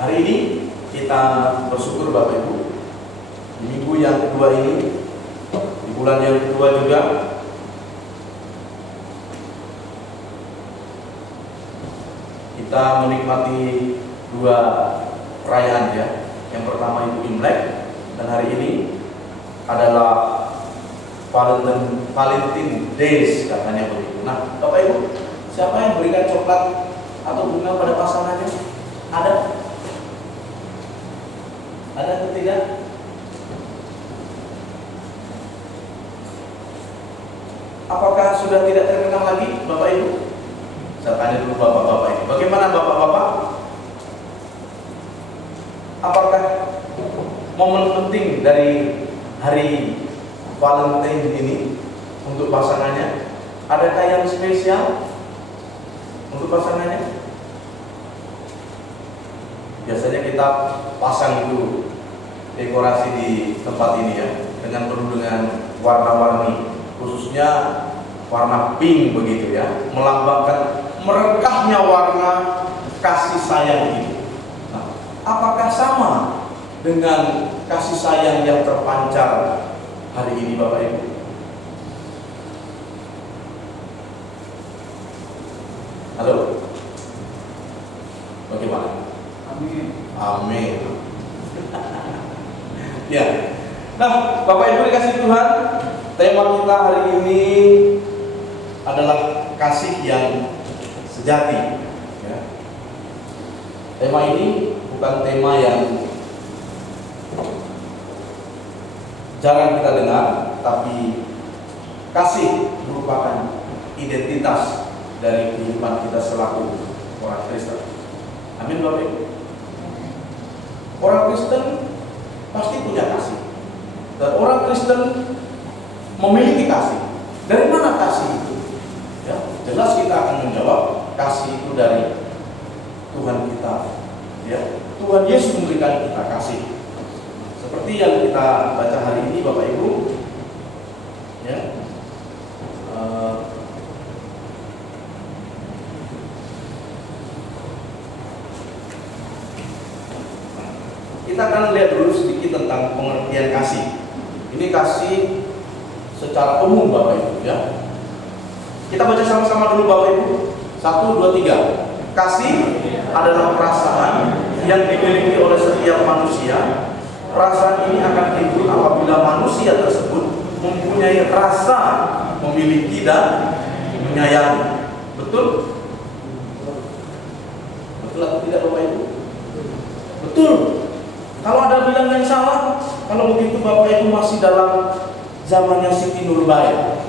Hari ini kita bersyukur Bapak Ibu, di minggu yang kedua ini, di bulan yang kedua juga, kita menikmati dua perayaan ya. Yang pertama itu Imlek, dan hari ini adalah Valentine Days katanya begitu. Nah, Bapak Ibu, siapa yang berikan coklat atau bunga pada pasangannya? Ada? Ada atau tidak? Apakah sudah tidak terkenal lagi Bapak Ibu? Saya tanya dulu Bapak-Bapak ini. Bagaimana Bapak-Bapak? Apakah momen penting dari hari Valentine ini untuk pasangannya? Adakah yang spesial untuk pasangannya? Biasanya kita pasang itu dekorasi di tempat ini ya, dengan penuh dengan warna-warni, khususnya warna pink begitu ya, melambangkan merekahnya warna kasih sayang ini. Nah, apakah sama dengan kasih sayang yang terpancar hari ini Bapak Ibu? Halo? Bagaimana? Amin. Amin. Ya. Nah, Bapak Ibu dikasih Tuhan, tema kita hari ini adalah kasih yang sejati. Ya. Tema ini bukan tema yang jarang kita dengar, tapi kasih merupakan identitas dari kehidupan kita selaku orang Kristen. Amin Bapak Ibu. Orang Kristen pasti punya kasih, dan orang Kristen memiliki kasih. Dari mana kasih itu? Ya, jelas kita akan menjawab kasih itu dari Tuhan kita. Ya, Tuhan Yesus memberikan kita kasih. Seperti yang kita baca hari ini Bapak Ibu. Ya. Kita akan lihat dulu sedikit tentang pengertian kasih. Ini kasih secara umum Bapak Ibu ya. Kita baca sama-sama dulu Bapak Ibu. 1, 2, 3. Kasih adalah perasaan yang dimiliki oleh setiap manusia. Perasaan ini akan timbul apabila manusia tersebut mempunyai rasa memiliki dan menyayangi. Betul? Betul atau tidak Bapak Ibu? Betul. Kalau ada bilang yang salah, kalau begitu Bapak Ibu masih dalam zamannya Siti Nurbaya.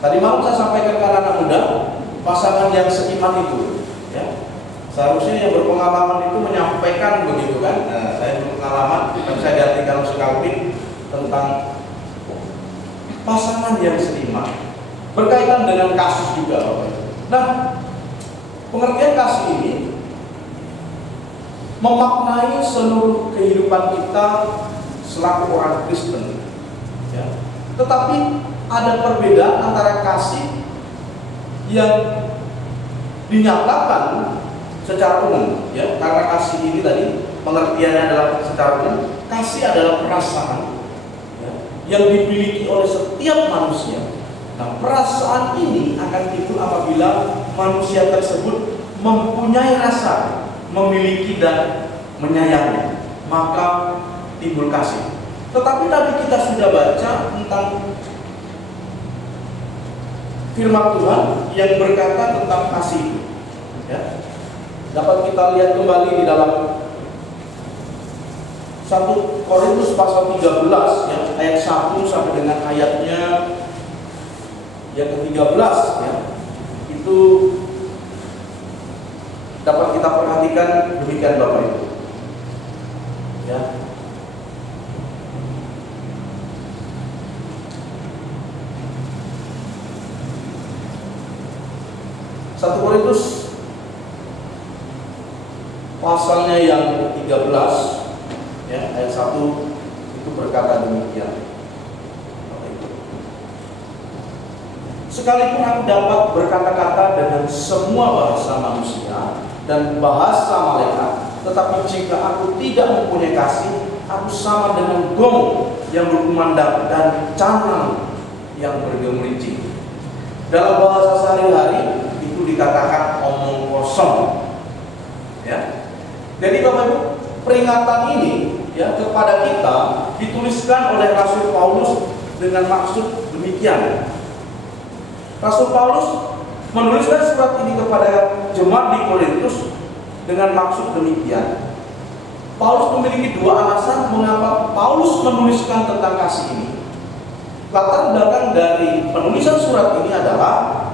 Tadi malam saya sampaikan ke anak muda, pasangan yang seiman itu, ya. Seharusnya yang berpengalaman itu menyampaikan begitu kan. Nah, saya berpengalaman, dan saya gantikan sekali tentang pasangan yang seiman, berkaitan dengan kasih juga Bapak Ibu. Nah, pengertian kasih ini memaknai seluruh kehidupan kita selaku orang Kristen. Ya. Tetapi ada perbedaan antara kasih yang dinyatakan secara umum, ya, karena kasih ini tadi pengertiannya adalah secara umum. Kasih adalah perasaan ya, yang dimiliki oleh setiap manusia. Nah, perasaan ini akan timbul apabila manusia tersebut mempunyai rasa memiliki dan menyayangi, maka timbul kasih. Tetapi tadi kita sudah baca tentang firman Tuhan yang berkata tentang kasih itu. Ya. Dapat kita lihat kembali di dalam 1 Korintus pasal 13 ya, ayat 1 sampai dengan ayatnya yang ke-13 ya. Itu dapat kita perhatikan demikian Bapak Ibu. Ya. Satu Korintus pasalnya yang 13 ya, ayat 1 itu berkata demikian. sekalipun aku dapat berkata-kata dengan semua bahasa manusia dan bahasa malaikat, tetapi jika aku tidak mempunyai kasih, aku sama dengan gong yang berkumandang dan canang yang bergemericik. Dalam bahasa sehari-hari itu dikatakan omong kosong. Ya. Jadi Bapak Ibu, peringatan ini ya kepada kita dituliskan oleh Rasul Paulus dengan maksud demikian. Rasul Paulus menuliskan surat ini kepada jemaat di Korintus dengan maksud demikian. Paulus memiliki dua alasan mengapa Paulus menuliskan tentang kasih ini. Latar belakang dari penulisan surat ini adalah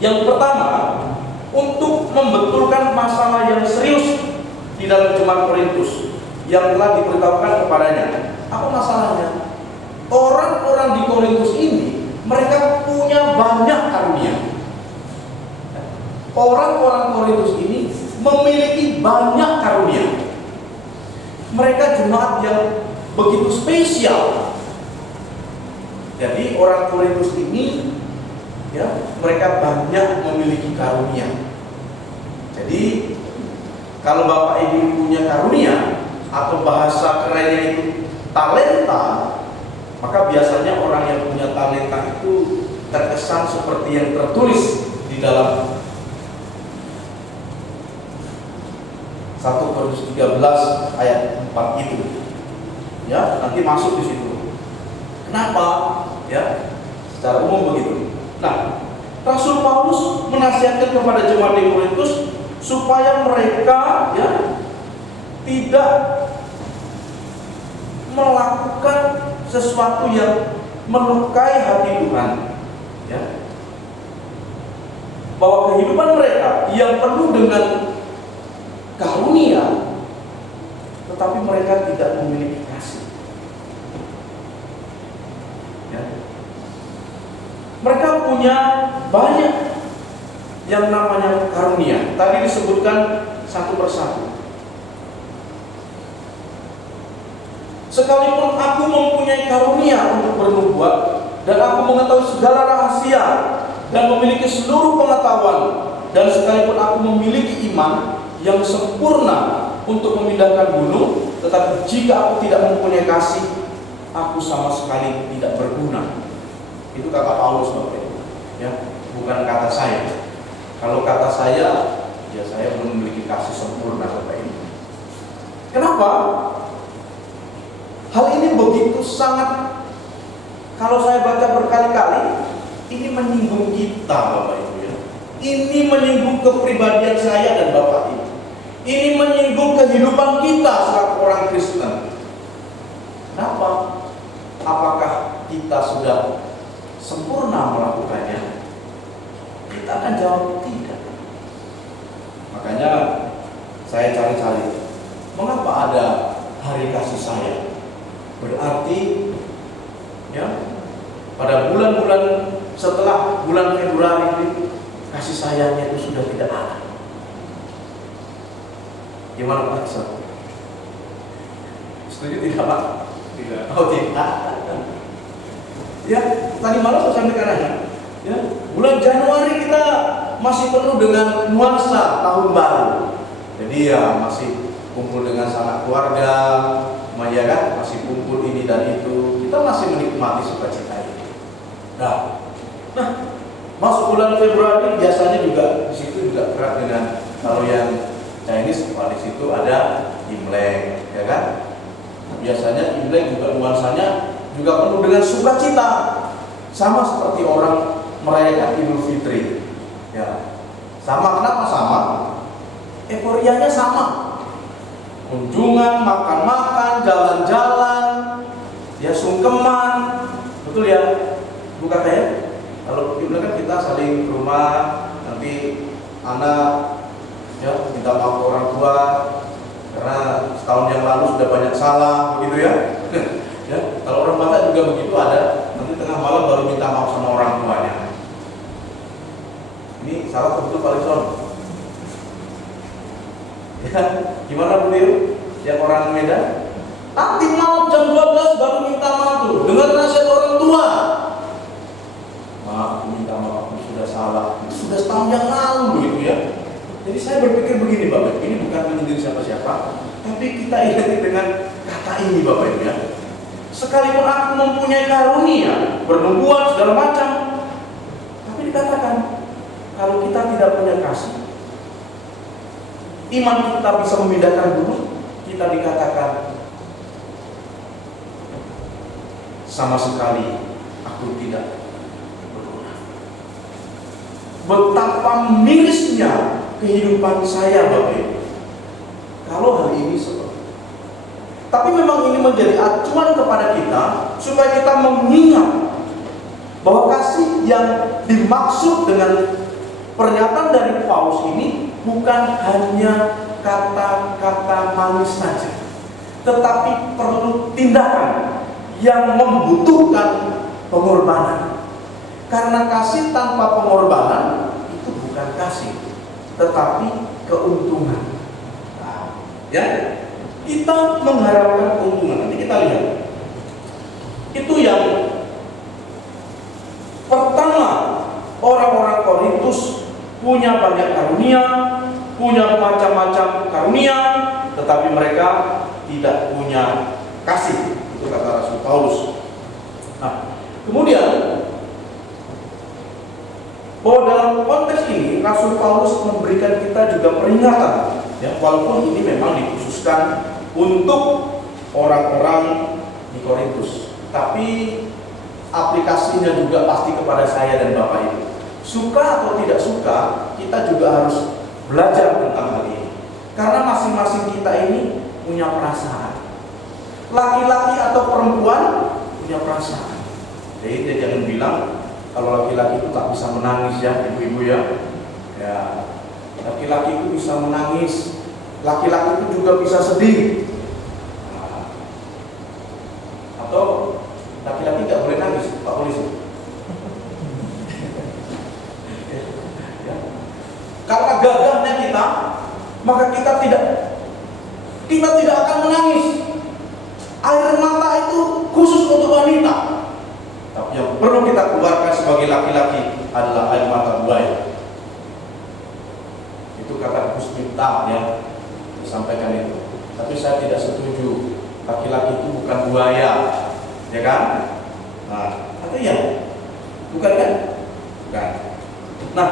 yang pertama, untuk membetulkan masalah yang serius di dalam jemaat Korintus yang telah diberitahukan kepadanya. Apa masalahnya? Orang-orang di Korintus ini mereka punya banyak karunia. Orang-orang Korintus ini memiliki banyak karunia. Mereka jemaat yang begitu spesial. Jadi orang Korintus ini ya, mereka banyak memiliki karunia. Jadi kalau Bapak Ibu punya karunia atau bahasa kerennya itu talenta, maka biasanya orang yang punya talenta itu terkesan seperti yang tertulis di dalam 1 Korintus 13 ayat 4 itu. Ya, nanti masuk di situ. Kenapa? Ya, secara umum begitu. Nah, Rasul Paulus menasihatkan kepada jemaat di Korintus supaya mereka ya tidak melakukan sesuatu yang melukai hati Tuhan. Ya. Bahwa kehidupan mereka yang penuh dengan karunia, tetapi mereka tidak memiliki kasih. Ya. Mereka punya banyak yang namanya karunia. Tadi disebutkan satu persatu. Sekalipun aku mempunyai karunia untuk bernubuat, dan aku mengetahui segala rahasia dan memiliki seluruh pengetahuan, dan sekalipun aku memiliki iman yang sempurna untuk memindahkan gunung, tetapi jika aku tidak mempunyai kasih, aku sama sekali tidak berguna. Itu kata Paulus, Bapak Ibu. Ya, bukan kata saya. Kalau kata saya, ya saya belum memiliki kasih sempurna, Bapak Ibu. Kenapa? Hal ini begitu sangat, kalau saya baca berkali-kali, ini menyinggung kita, Bapak Ibu ya. Ini menyinggung kepribadian saya dan Bapak Ibu. Ini menyinggung kehidupan kita selaku orang Kristen. Kenapa? Apakah kita sudah sempurna melakukannya? Kita akan jawab tidak. Makanya saya cari-cari, mengapa ada hari kasih sayang? Berarti ya, pada bulan-bulan setelah bulan Februari ini kasih sayangnya itu sudah tidak ada. Gimana Pak? Setuju tidak Pak? Tidak. Oh tidak. Ya, tadi malam saya sampaikan aja. Ya, bulan Januari kita masih penuh dengan nuansa tahun baru. Jadi ya masih kumpul dengan sanak keluarga, ya kan, masih kumpul ini dan itu. Kita masih menikmati sukacita ini. Nah, masuk bulan Februari biasanya juga di situ juga erat dengan, kalau yang Chinese, di situ ada Imlek, ya kan? Biasanya Imlek juga nuansanya juga penuh dengan sukacita, sama seperti orang merayakan Idul Fitri. Ya, sama. Kenapa sama? Euforianya sama. Kunjungan, makan-makan, jalan-jalan, ya sungkeman, betul ya? Bukan kayak kalau Imlek kan kita saling ke rumah, nanti anak ya minta maaf ke orang tua karena setahun yang lalu sudah banyak salah, begitu ya. Ya, kalau orang Batak juga begitu, ada nanti tengah malam baru minta maaf sama orang tuanya. Ini salah betul Pak Lison. Ya, gimana Bu Liu? Yang orang Medan? Nanti malam jam 12 baru minta maaf tuh. Dengar nasihat orang tua. Maaf, minta maaf salah. Itu sudah setahun yang lalu begitu ya. Jadi saya berpikir begini Bapak, ini bukan menyindir siapa-siapa, tapi kita identik dengan kata ini Bapak Ibu ya. Sekalipun aku mempunyai karunia, bernubuat segala macam, tapi dikatakan kalau kita tidak punya kasih, iman kita bisa memindahkan gunung, kita dikatakan sama sekali aku tidak berguna. Betapa mirisnya kehidupan saya Bapak Ibu kalau hari ini seperti. Tapi memang ini menjadi acuan kepada kita supaya kita mengingat bahwa kasih yang dimaksud dengan pernyataan dari Paulus ini bukan hanya kata-kata manis saja, tetapi perlu tindakan yang membutuhkan pengorbanan. Karena kasih tanpa pengorbanan itu bukan kasih, tetapi keuntungan. Nah, ya, kita mengharapkan keuntungan. Nanti kita lihat. Itu yang pertama, orang-orang Korintus punya banyak karunia, punya macam-macam karunia, tetapi mereka tidak punya kasih. Itu kata Rasul Paulus. Nah, kemudian bahwa dalam konteks ini Rasul Paulus memberikan kita juga peringatan, ya, walaupun ini memang dikhususkan untuk orang-orang di Korintus, tapi aplikasinya juga pasti kepada saya dan Bapak Ibu. Suka atau tidak suka, kita juga harus belajar tentang hal ini. Karena masing-masing kita ini punya perasaan. Laki-laki atau perempuan punya perasaan. Jadi dia jangan bilang kalau laki-laki itu tak bisa menangis ya, ibu-ibu ya. Ya, laki-laki itu bisa menangis. Laki-laki itu juga bisa sedih. Nah, atau laki-laki nggak boleh nangis, Pak Polisi. Ya. Karena gagahnya kita, maka kita tidak akan menangis. Air mata itu khusus untuk wanita. Tapi yang perlu kita keluarkan sebagai laki-laki adalah air mata buaya. Itu kata Gus Miftah ya, disampaikan itu. Tapi saya tidak setuju. Laki-laki itu bukan buaya, ya kan? Nah, artinya bukan kan? Bukan. Nah,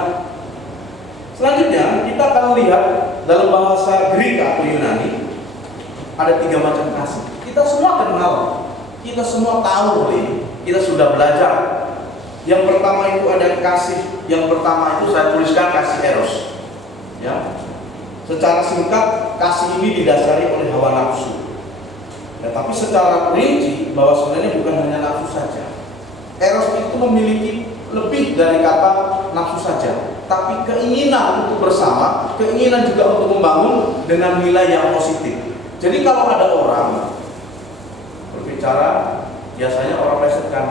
selanjutnya kita akan lihat dalam bahasa Greek atau Yunani ada 3 macam kasih. Kita semua kenal, kita semua tahu ini, kita sudah belajar. Yang pertama itu ada kasih. Yang pertama itu saya tuliskan kasih eros. Ya, secara singkat kasih ini didasari oleh hawa nafsu. Ya, tapi secara rinci bahwa sebenarnya bukan hanya nafsu saja. Eros itu memiliki lebih dari kata nafsu saja, tapi keinginan untuk bersama, keinginan juga untuk membangun dengan nilai yang positif. Jadi kalau ada orang berbicara, biasanya orang melesetkan,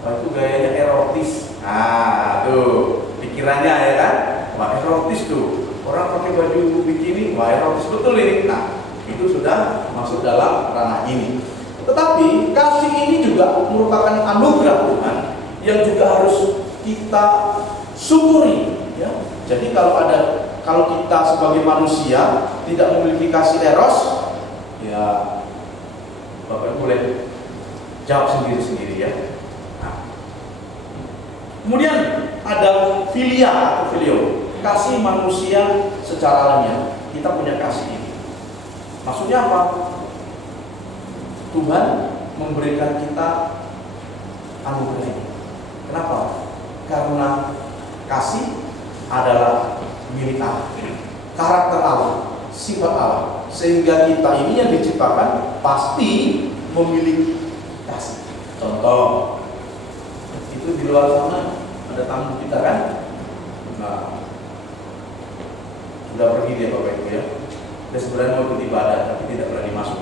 wah itu gayanya erotis. Nah, tuh pikirannya ya kan, wah erotis tuh. Orang pakai baju bikini, wah erotis betul ini. Nah, itu sudah masuk dalam ranah ini. Tetapi kasih ini juga merupakan anugerah Tuhan yang juga harus kita syukuri. Ya. Jadi kalau kita sebagai manusia tidak memiliki kasih eros, ya Bapak boleh jawab sendiri-sendiri ya. Nah. Kemudian ada filia atau filio, kasih manusia secara alamiah. Kita punya kasih ini. Maksudnya apa? Tuhan memberikan kita anugerah ini. Kenapa? Karena kasih adalah milik Allah, karakter Allah, sifat Allah, sehingga kita ini yang diciptakan pasti memiliki kasih. Contoh, itu di luar sana ada tamu kita kan? Nah, sudah pergi dia Bapak Ibu ya. Dia sebenarnya mau ikut ibadah tapi tidak berani masuk.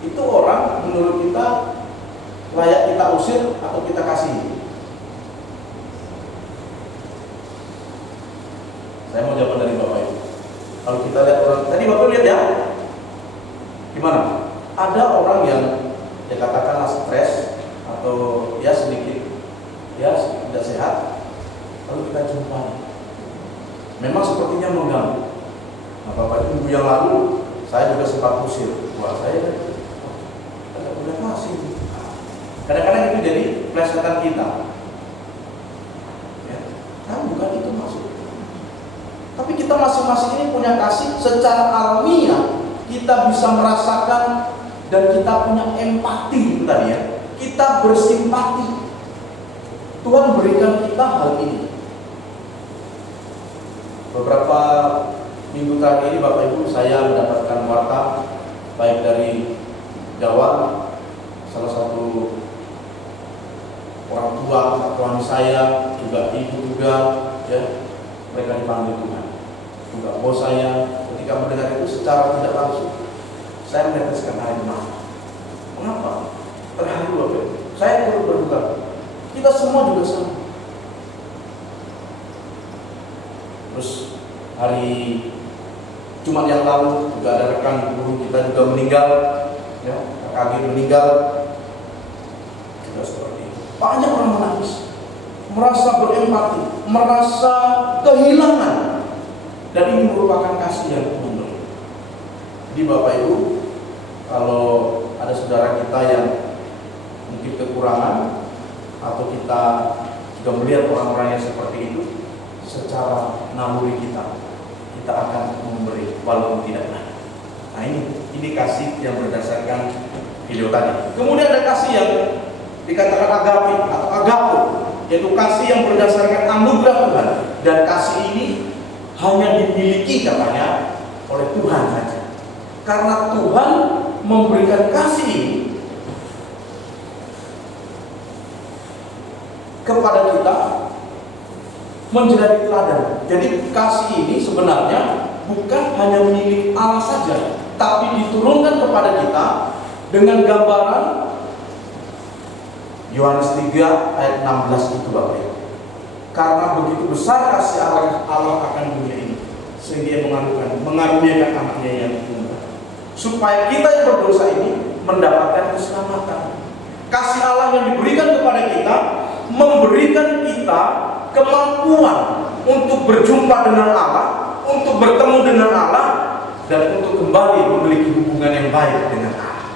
Itu orang menurut kita layak kita usir atau kita kasih? Saya mau jawab dari Bapak Ibu. Kalau kita lihat orang, tadi Bapak lihat ya, gimana? Ada orang yang ya katakanlah stres atau ya sedikit ya tidak sehat, lalu memang sepertinya mengganggu. Nah, Bapak Ibu, minggu yang lalu saya juga sempat usir. Wah, saya tidak punya kasih. Kadang-kadang itu jadi plesetan kita. Ya, kan bukan itu maksud. Tapi kita masing-masing ini punya kasih secara alamiah. Kita bisa merasakan dan kita punya empati itu tadi ya. Kita bersimpati. Tuhan berikan kita hal ini. Beberapa minggu terakhir ini Bapak Ibu saya mendapatkan warta baik dari Jawa, salah satu orang tua tuan saya, juga ibu juga, ya, mereka dipanggil Tuhan. Juga bos saya, ketika mendengar itu secara tidak langsung, saya meneteskan air mata. Mengapa? Terharu Bapak Ibu. Saya turut berduka. Kita semua juga sama. Terus hari Jumat yang lalu juga ada rekan guru kita juga meninggal, ya, kakak meninggal. Juga seperti itu. Banyak orang menangis, merasa berempati, merasa kehilangan, dan ini merupakan kasih yang Tuhan beri. Jadi Bapak Ibu, kalau ada saudara kita yang mungkin kekurangan atau kita juga melihat orang-orang yang seperti itu, secara naluri kita akan memberi walaupun tidak ada. Nah ini kasih yang berdasarkan video tadi. Kemudian ada kasih yang dikatakan agape atau agapo, yaitu kasih yang berdasarkan anugerah Tuhan. Dan kasih ini hanya dimiliki katanya oleh Tuhan saja. Karena Tuhan memberikan kasih ini kepada kita menjadi teladan. Jadi kasih ini sebenarnya bukan hanya milik Allah saja, tapi diturunkan kepada kita dengan gambaran Yohanes 3 ayat 16 itu Bapak Ibu. Karena begitu besar kasih Allah akan dunia ini, sehingga Dia mengaruniakan anaknya yang tunggal, supaya kita yang berdosa ini mendapatkan keselamatan. Kasih Allah yang diberikan kepada kita memberikan kita kemampuan untuk berjumpa dengan Allah, untuk bertemu dengan Allah, dan untuk kembali memiliki hubungan yang baik dengan Allah.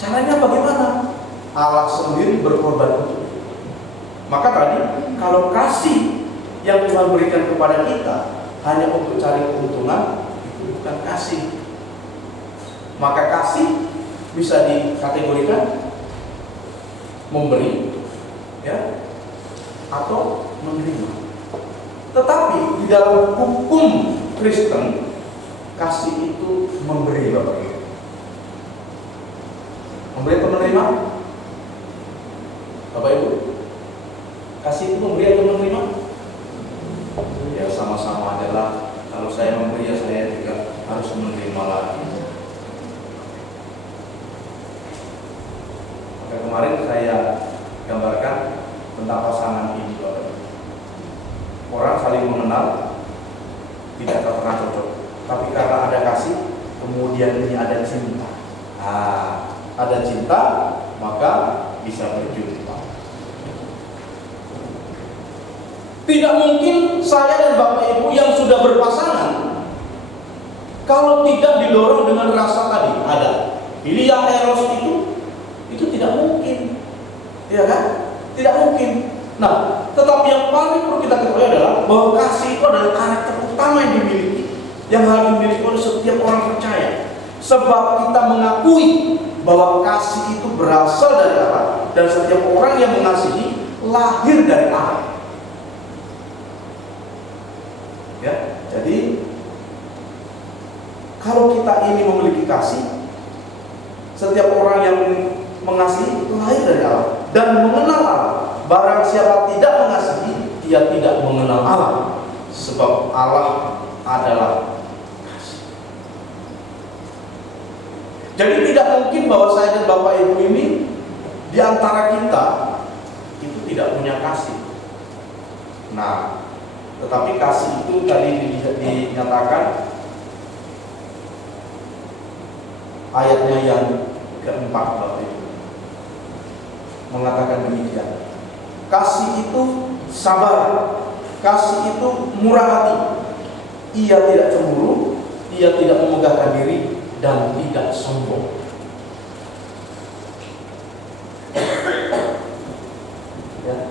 Caranya bagaimana? Allah sendiri berkorban untuk itu. Maka tadi, kalau kasih yang Tuhan berikan kepada kita hanya untuk cari keuntungan, itu bukan kasih. Maka kasih bisa dikategorikan memberi, ya, atau menerima. Tetapi di dalam hukum Kristen, kasih itu memberi Bapak Ibu. Memberi atau menerima? Bapak Ibu, kasih itu memberi atau menerima? Ya sama-sama adalah. Kalau saya memberi, ya saya juga harus menerima lagi. Maka kemarin saya gambarkan tentang pasangan ini Bapak Ibu. Orang saling mengenal, tidak pernah cocok, tapi karena ada kasih, kemudian ini ada cinta. Ada cinta, maka bisa berjumpa. Tidak mungkin saya dan Bapak Ibu yang sudah berpasangan kalau tidak didorong dengan rasa tadi ada Philia eros itu tidak mungkin, ya kan? Tidak mungkin. Nah, tetapi yang paling perlu kita ketahui adalah bahwa kasih itu adalah karakter utama yang dimiliki, yang harus dimiliki oleh setiap orang percaya. Sebab kita mengakui bahwa kasih itu berasal dari Allah, dan setiap orang yang mengasihi lahir dari Allah. Ya, jadi kalau kita ini memiliki kasih, setiap orang yang mengasihi itu lahir dari Allah dan mengenal Allah. Barang siapa tidak mengasihi, dia tidak mengenal Allah, sebab Allah adalah kasih. Jadi tidak mungkin bahwa saya dan Bapak Ibu ini di antara kita itu tidak punya kasih. Nah, tetapi kasih itu tadi dinyatakan ayatnya yang keempat Bapak Ibu mengatakan demikian. Kasih itu sabar, Kasih itu murah hati. Ia tidak cemburu, ia tidak memegahkan diri, dan tidak sombong. Ya.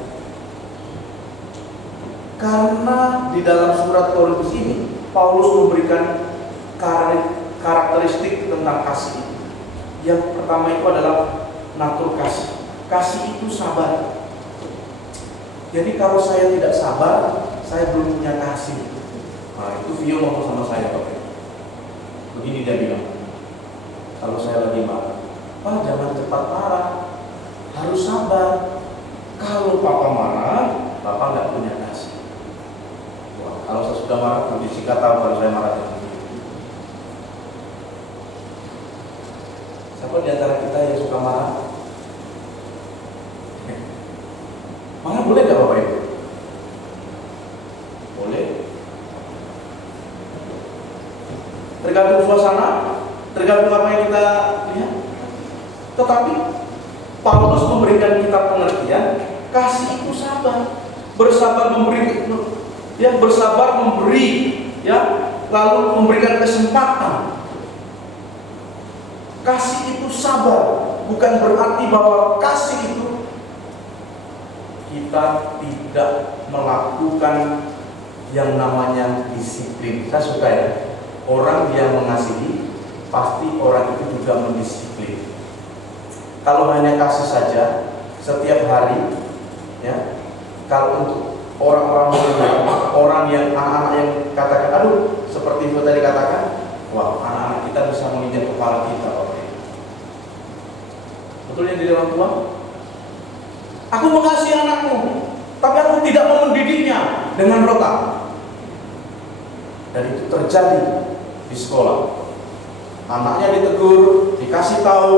Karena di dalam surat Korintus ini Paulus memberikan karakteristik tentang kasih. Yang pertama itu adalah natur kasih. Kasih itu sabar. Jadi kalau saya tidak sabar, saya belum punya kasih. Nah, itu Vio ngomong sama saya, Pak. Begini dia bilang, kalau saya lagi marah, Pak jangan cepat marah, harus sabar. Kalau Papa marah, Bapak nggak punya kasih. Wah, kalau saya sudah marah, Bu Jessica tahu kalau saya marah. Siapa di antara kita yang suka marah? Marah boleh nggak Bapak Ibu? Boleh. Tergantung suasana, tergantung apa yang kita lihat. Tetapi Paulus memberikan kita pengertian, kasih itu sabar, bersabar memberi, ya bersabar memberi, ya lalu memberikan kesempatan. Kasih itu sabar, bukan berarti bahwa kasih itu kita tidak melakukan yang namanya disiplin. Saya suka ya, orang yang mengasihi pasti orang itu juga mendisiplin. Kalau hanya kasih saja setiap hari, ya, kalau untuk orang-orang orang yang anak-anak yang katakan, aduh, seperti itu tadi katakan, wah, anak-anak kita bisa menginjak kepala kita, Bapak. Betul yang di orang tua? Aku mengasihi anakku, tapi aku tidak mau mendidiknya dengan rotan. Dan itu terjadi di sekolah. Anaknya ditegur, dikasih tahu,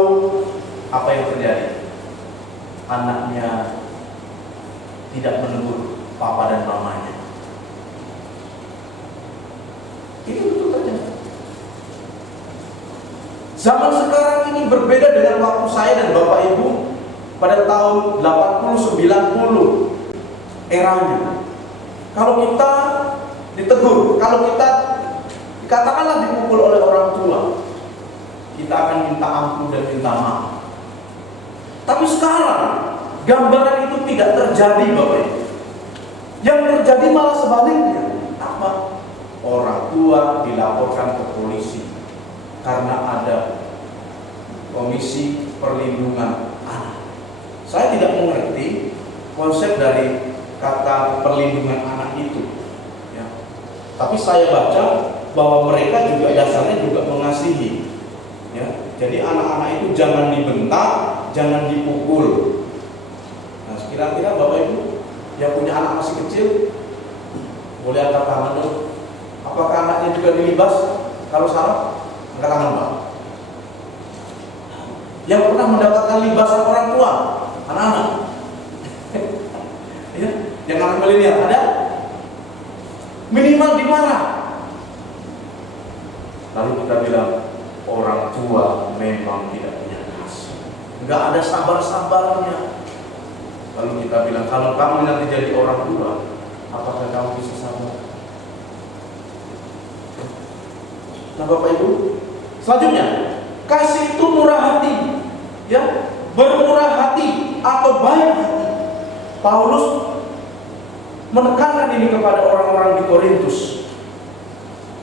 apa yang terjadi? Anaknya tidak menegur papa dan mamanya. Itu betul terjadi. Zaman sekarang ini berbeda dengan waktu saya dan Bapak Ibu pada tahun 80-90 eranya. Kalau kita ditegur, kalau kita katakanlah dipukul oleh orang tua, kita akan minta ampun dan minta maaf. Tapi sekarang gambaran itu tidak terjadi, Bapak Ibu. Yang terjadi malah sebaliknya. Apa? Orang tua dilaporkan ke polisi karena ada Komisi Perlindungan Anak. Saya tidak mengerti konsep dari kata perlindungan anak itu, ya. Tapi saya baca bahwa mereka juga dasarnya juga mengasihi, ya. Jadi anak-anak itu jangan dibentak, jangan dipukul. Nah, kira-kira Bapak Ibu yang punya anak masih kecil, boleh angkat tangan dong. Apakah anaknya juga dilibas? Kalau salah, angkat tangan Pak. Yang pernah mendapatkan libasan orang tua, anak-anak, ya, yang anak milenial ada, minimal dimarah. Lalu kita bilang orang tua memang tidak punya kasih, nggak ada sabar-sabarnya. Lalu kita bilang kalau kamu nanti jadi orang tua, apakah kamu bisa sabar? Nah Bapak Ibu, selanjutnya kasih itu murah hati, ya, bermurah hati atau baik hati. Paulus menekankan ini kepada orang-orang di Korintus,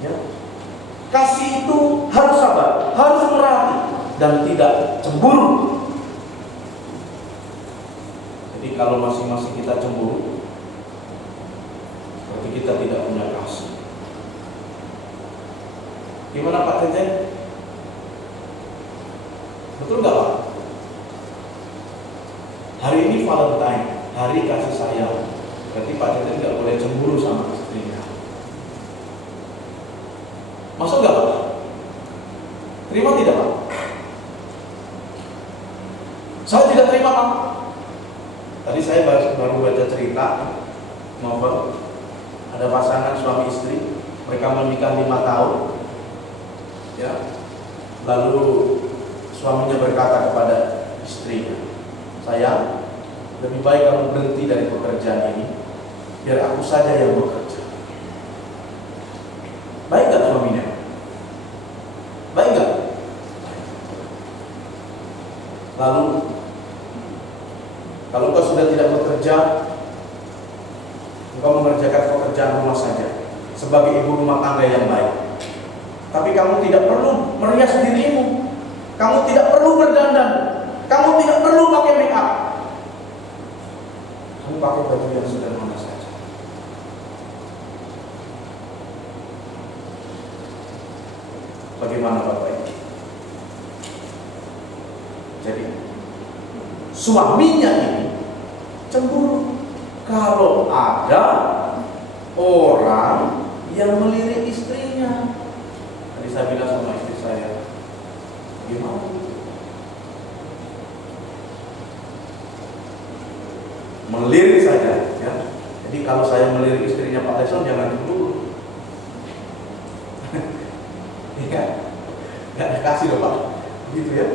ya. Kasih itu harus sabar, harus murah hati, dan tidak cemburu. Jadi kalau masing-masing kita cemburu, berarti kita tidak punya kasih. Gimana Pak Tete? Betul nggak Pak? Hari ini Valentine, hari kasih sayang. Berarti Pak Tete nggak boleh cemburu sama istrinya. Masuk nggak Pak? Terima tidak Pak? Saya tidak terima Pak. Tadi saya baru baca cerita novel. Ada pasangan suami istri, mereka menikah 5 tahun. Ya, lalu suaminya berkata kepada istrinya, sayang, lebih baik kamu berhenti dari pekerjaan ini biar aku saja yang bekerja. Baik gak suaminya? Baik gak? Lalu kalau kau sudah tidak bekerja, engkau mengerjakan pekerjaan rumah saja sebagai ibu rumah tangga yang baik. Tapi kamu tidak perlu merias dirimu, kamu tidak perlu berdandan, kamu tidak perlu pakai make up. Kamu pakai baju yang sederhana saja. Bagaimana Bapak Ibu? Jadi suaminya ini cemburu kalau ada orang yang melirik istrinya. Tadi saya bilang sama istri saya, gimana? Melirik saja, ya. Jadi kalau saya melirik istrinya Pak Tyson, jangan cemburu. Iya, nggak dikasih loh Pak, gitu ya.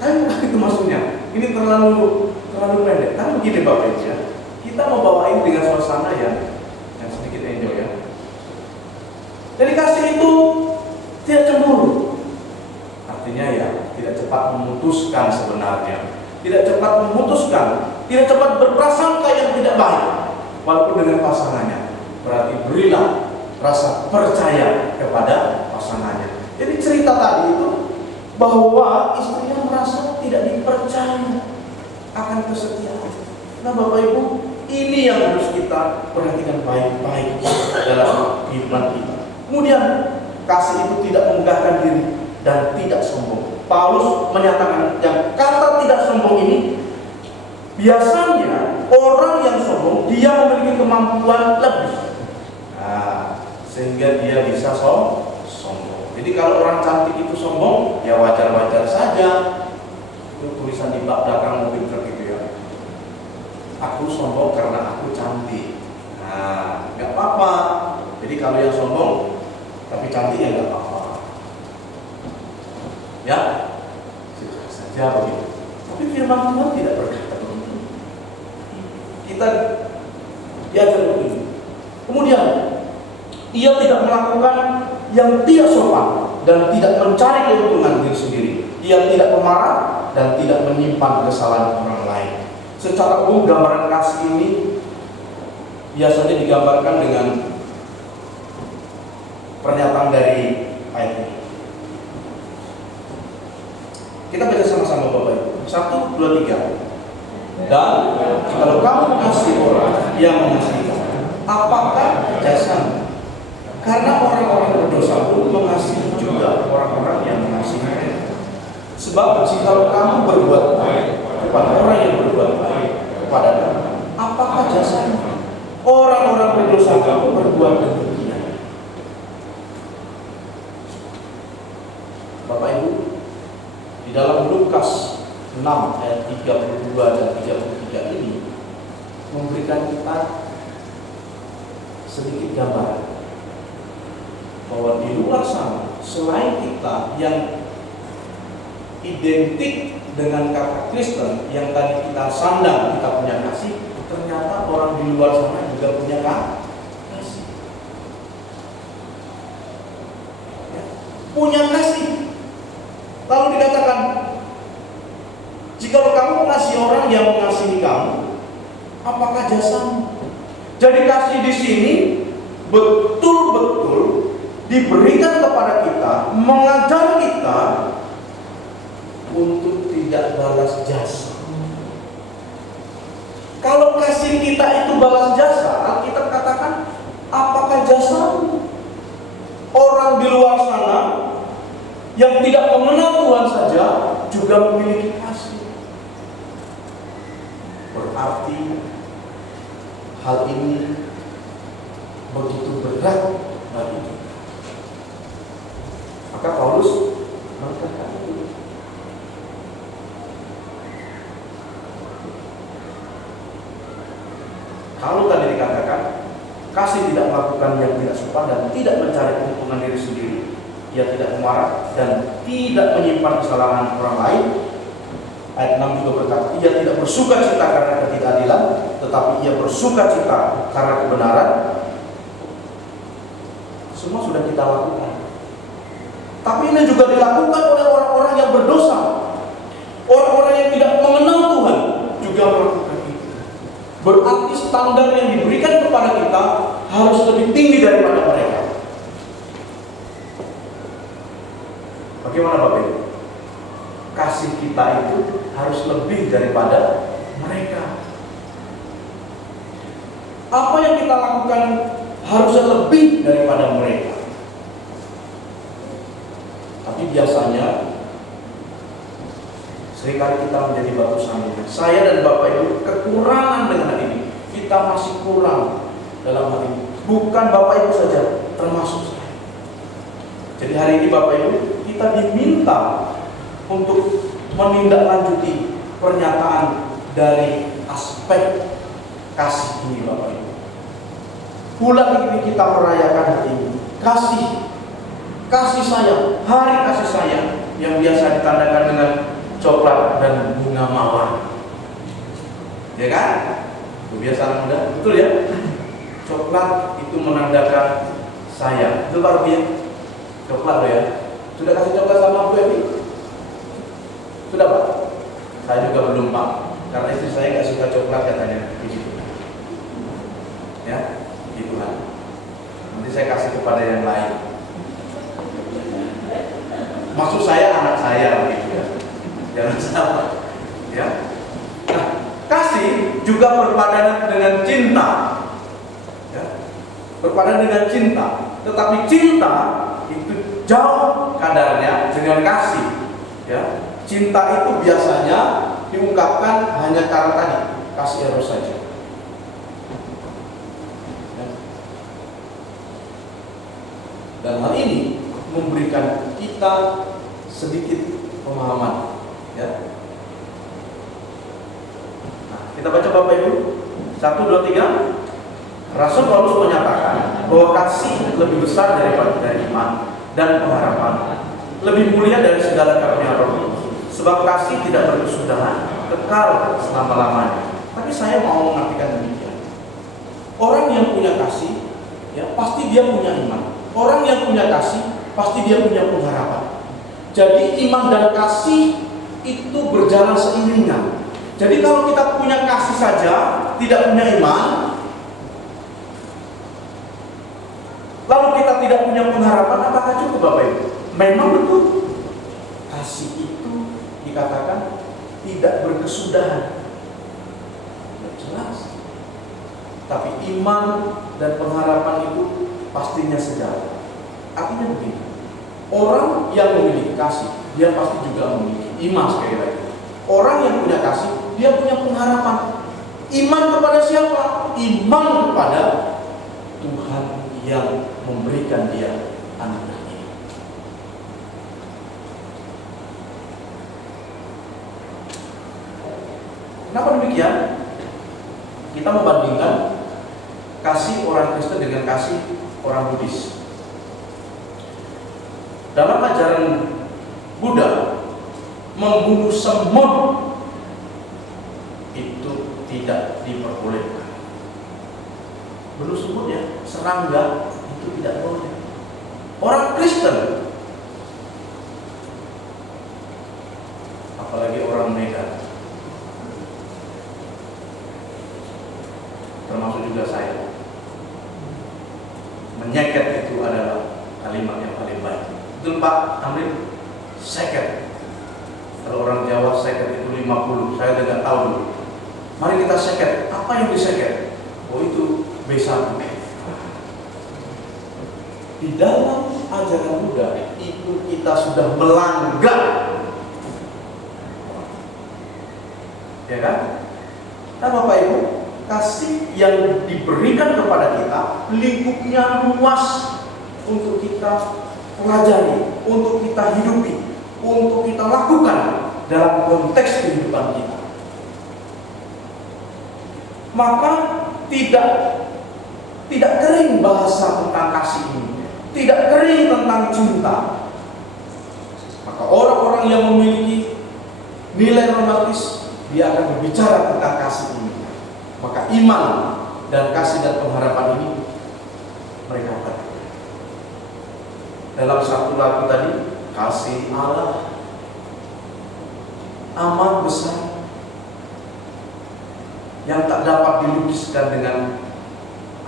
Kan itu maksudnya. Ini terlalu pendek. Kan begini Bapak Ibu ya. Kita mau bawain dengan suasana yang sedikit enjoy ya. Jadi kasih itu tidak cemburu. Artinya ya tidak cepat memutuskan sebenarnya. Tidak cepat memutuskan. Tidak cepat berprasangka yang tidak baik. Walaupun dengan pasangannya. Berarti berilah rasa percaya kepada pasangannya. Jadi cerita tadi itu bahwa istrinya merasa tidak dipercaya akan kesetiaan. Nah Bapak Ibu, ini yang harus kita perhatikan baik-baik dalam kehidupan kita. Kemudian kasih itu tidak menggagahkan diri dan tidak sombong. Paulus menyatakan yang kata tidak sombong ini, biasanya orang yang sombong dia memiliki kemampuan lebih, sehingga dia bisa sombong. Jadi kalau orang cantik itu sombong, ya wajar-wajar saja. Itu tulisan di bak belakang mobil truk itu ya. Aku sombong karena aku cantik. Nah, nggak apa-apa. Jadi kalau yang sombong tapi cantik ya nggak apa-apa. Ya, sudah saja begitu. Tapi firman Tuhan tidak berkata begitu. Kita diajar begini. Kemudian ia tidak melakukan yang tidak sopan dan tidak mencari keuntungan diri sendiri. Ia tidak pemarah dan tidak menyimpan kesalahan orang lain. Secara umum gambaran kasih ini biasanya digambarkan dengan pernyataan dari ayat ini. Kita baca sama-sama Bapak Ibu. 1, 2, 3. Dan kalau kamu mengasihi orang yang mengasihi kamu, apakah jasamu? Karena orang-orang berdosa pun mengasihi juga orang-orang yang mengasihi mereka. Sebab jikalau kamu berbuat baik kepada orang yang berbuat baik kepada kamu, apakah jasanya? Orang-orang berdosa kamu berbuat demikian. Bapak Ibu, di dalam Lukas 6 ayat 32 dan 33 ini memberikan kita sedikit gambaran bahwa di luar sana selain kita yang identik dengan kata Kristen yang tadi kita sandang, kita punya kasih, ternyata orang di luar sana juga punya kasih. Ya, punya kasih. Lalu dikatakan, jikalau kamu mengasihi orang yang mengasihi kamu, apakah jasamu? Jadi kasih di sini betul-betul diberikan kepada kita, mengajar kita untuk tidak balas jasa. Kalau kasih kita itu balas jasa, kita katakan, apakah jasamu? Orang di luar sana yang tidak mengenal Tuhan saja juga memiliki kasih. Berarti hal ini begitu berat bagi kita. Maka Paulus mengatakan itu. Kalau tadi dikatakan kasih tidak melakukan yang tidak sopan dan tidak mencari keuntungan diri sendiri, ia tidak marah dan tidak menyimpan kesalahan orang lain, Ayat 6 juga berkata, ia tidak bersuka cita karena ketidakadilan, tetapi ia bersuka cita karena kebenaran. Semua sudah kita lakukan. Tapi ini juga dilakukan oleh orang-orang yang berdosa. Orang-orang yang tidak mengenal Tuhan juga melakukan itu. Berarti standar yang diberikan kepada kita harus lebih tinggi daripada mereka. Bagaimana Bapak Ibu? Kasih kita itu harus lebih daripada mereka. Apa yang kita lakukan harusnya lebih daripada mereka. Tapi biasanya seringkali kita menjadi batu sandungan. Saya dan Bapak Ibu kekurangan dengan hal ini. Kita masih kurang dalam hal ini. Bukan Bapak Ibu saja, termasuk saya. Jadi hari ini Bapak Ibu, kita diminta untuk menindaklanjuti pernyataan dari aspek kasih ini Bapak Ibu. Bulan ini kita merayakan hari ini kasih sayang, hari kasih sayang yang biasa ditandakan dengan coklat dan bunga mawar. Ya kan? Kebiasaan muda, betul ya? Coklat itu menandakan sayang. Itu baru dia coklat loh ya. Sudah kasih coklat sama Bu Evi? Sudah Pak? Saya juga belum Pak, karena istri saya nggak suka coklat katanya. Ya, itulah. Nanti saya kasih kepada yang lain. Maksud saya anak saya gitu ya. Jangan salah. Ya. Nah, kasih juga berpadanan dengan cinta. Ya. Berpadanan dengan cinta. Tetapi cinta itu jauh kadarnya dengan kasih. Ya. Cinta itu biasanya diungkapkan hanya karena tadi kasih eros saja. Ya. Dan hal ini memberikan kita sedikit pemahaman. Ya. Nah, kita baca Bapak Ibu 1, 2, 3. Rasul Paulus menyatakan bahwa kasih lebih besar daripada iman dan pengharapan, lebih mulia dari segala karunia roh. Sebab kasih tidak berkesudahan, kekal selama-lamanya. Tapi saya mau mengartikan demikian. Orang yang punya kasih, ya pasti dia punya iman. Orang yang punya kasih, pasti dia punya pengharapan. Jadi iman dan kasih itu berjalan seiringan. Jadi kalau kita punya kasih saja, tidak punya iman, lalu kita tidak punya pengharapan, apakah cukup Bapak Ibu? Memang betul. Kasih itu dikatakan tidak berkesudahan. Jelas. Tapi iman dan pengharapan itu pastinya sejalan. Artinya begini, orang yang memiliki kasih, dia pasti juga memiliki iman sekali lagi. Orang yang punya kasih, dia punya pengharapan. Iman kepada siapa? Iman kepada Tuhan yang memberikan dia anugerah ini. Kenapa demikian? Kita membandingkan kasih orang Kristen dengan kasih orang Buddhis. Dalam ajaran Buddha, membunuh semut itu tidak diperbolehkan. Bunuh semut ya, serangga itu tidak boleh. Orang Kristen, apalagi orang Medan, termasuk juga saya, menyeket itu adalah kalimat yang paling baik. Betul Pak Amrin? Seket. Kalau orang Jawa seket itu 50, saya tidak tahu dulu. Mari kita seket. Apa yang diseket? Oh itu B1. Di dalam ajaran Buddha itu kita sudah melanggar. Ya kan? Nah Bapak Ibu, kasih yang diberikan kepada kita lingkupnya luas untuk kita pelajari, untuk kita hidupi, untuk kita lakukan dalam konteks kehidupan kita. Maka tidak kering bahasa tentang kasih ini, tidak kering tentang cinta. Maka orang-orang yang memiliki nilai romantis, dia akan berbicara tentang kasih ini. Maka iman dan kasih dan pengharapan ini mereka dapat. Dalam satu lagu tadi, kasih Allah amat besar yang tak dapat dilukiskan dengan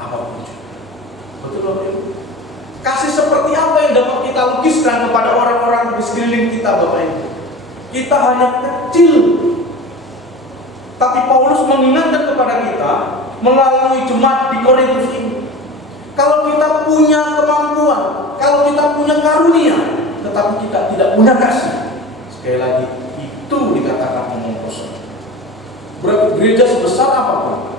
apapun juga. Betul Bapak Ibu? Kasih seperti apa yang dapat kita lukiskan kepada orang-orang di sekeliling kita Bapak Ibu? Kita hanya kecil. Tapi Paulus mengingatkan kepada kita melalui jemaat di Korintus ini. Kalau kita punya kemampuan, kalau kita punya karunia, tetapi kita tidak punya kasih, sekali lagi itu dikatakan omong kosong. Berarti gereja sebesar apapun,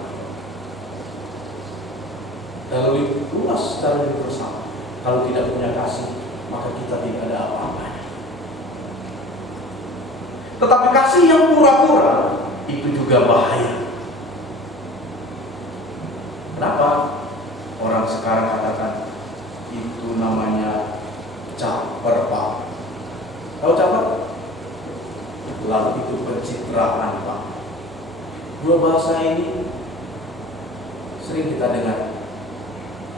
lalu luas secara universal, kalau tidak punya kasih, maka kita tidak ada apa-apanya. Tetapi kasih yang pura-pura itu juga bahaya. Kenapa? Orang sekarang katakan itu namanya caper, Pak. Tahu caper? Lalu itu pencitraan, Pak. Dua bahasa ini sering kita dengar.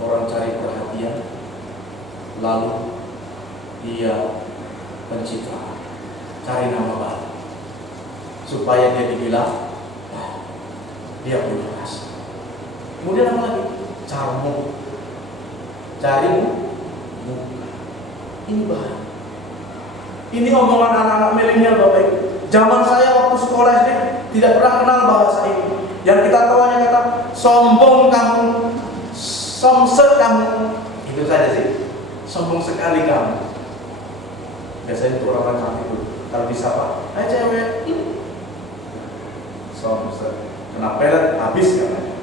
Orang cari perhatian, lalu dia pencitraan, cari nama baik, supaya dia dibilang dia punya kasih. Kemudian apa lagi? Carmu, carimu muka. Ini bahaya. Ini omongan anak-anak milenial Bapak Ibu. Zaman saya waktu sekolah SD tidak pernah kenal bahasa ini. Yang kita tahu hanya kata sombong kamu, somse kamu. Itu saja sih. Sombong sekali kamu. Biasanya itu orang-orang cantik itu. Kalau bisa Pak, hai cewek. Somse. Kena pelet habis katanya.